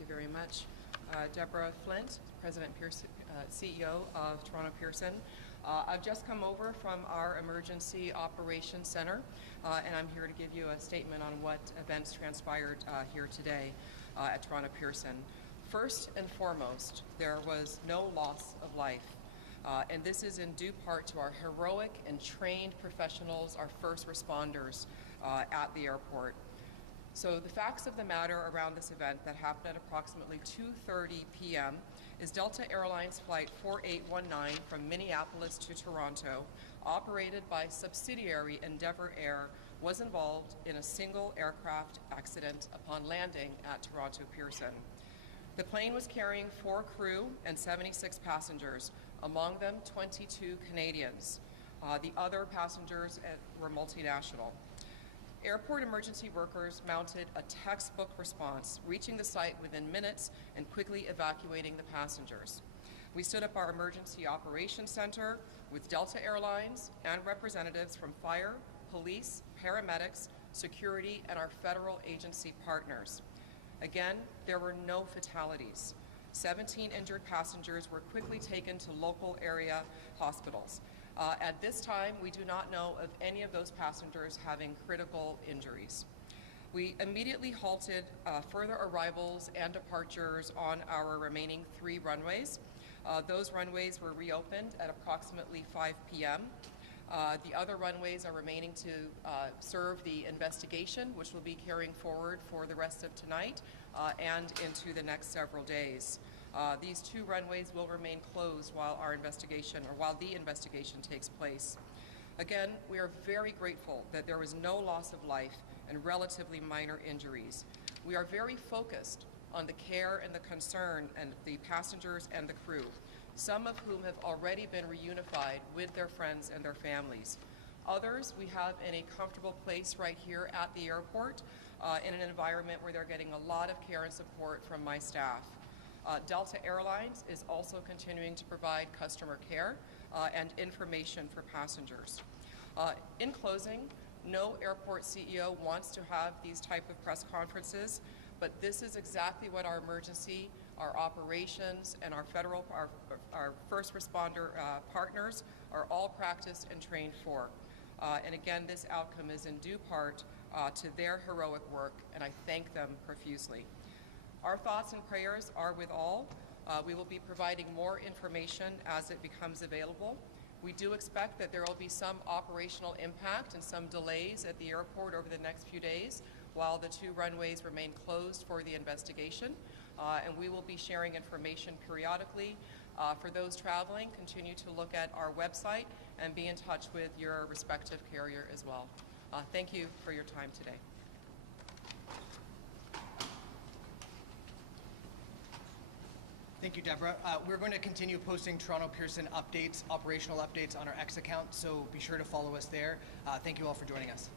you very much. Deborah Flint, President Pearson, CEO of Toronto Pearson. I've just come over from our Emergency Operations Center, and I'm here to give you a statement on what events transpired here today at Toronto Pearson. First and foremost, there was no loss of life. And this is in due part to our heroic and trained professionals, our first responders at the airport. So the facts of the matter around this event that happened at approximately 2:30 p.m. is Delta Airlines Flight 4819 from Minneapolis to Toronto, operated by subsidiary Endeavour Air, was involved in a single aircraft accident upon landing at Toronto Pearson. The plane was carrying 4 crew and 76 passengers, among them 22 Canadians. The other passengers were multinational. Airport emergency workers mounted a textbook response, reaching the site within minutes and quickly evacuating the passengers. We stood up our Emergency Operations Center with Delta Airlines and representatives from fire, police, paramedics, security, and our federal agency partners. Again, there were no fatalities. 17 injured passengers were quickly taken to local area hospitals. At this time, we do not know of any of those passengers having critical injuries. We immediately halted further arrivals and departures on our remaining 3 runways. Those runways were reopened at approximately 5 p.m. The other runways are remaining to serve the investigation, which will be carrying forward for the rest of tonight and into the next several days. These 2 runways will remain closed while the investigation takes place. Again, we are very grateful that there was no loss of life and relatively minor injuries. We are very focused on the care and the concern and the passengers and the crew, some of whom have already been reunified with their friends and their families. Others we have in a comfortable place right here at the airport in an environment where they're getting a lot of care and support from my staff. Delta Airlines is also continuing to provide customer care and information for passengers. In closing, no airport CEO wants to have these type of press conferences, but this is exactly what our emergency, our operations, and our first responder partners are all practiced and trained for. And again, this outcome is in due part to their heroic work, and I thank them profusely. Our thoughts and prayers are with all. We will be providing more information as it becomes available. We do expect that there will be some operational impact and some delays at the airport over the next few days while the 2 runways remain closed for the investigation. And we will be sharing information periodically. For those traveling, continue to look at our website and be in touch with your respective carrier as well. Thank you for your time today. Thank you, Deborah. We're going to continue posting Toronto Pearson updates, operational updates on our X account, so be sure to follow us there. Thank you all for joining us.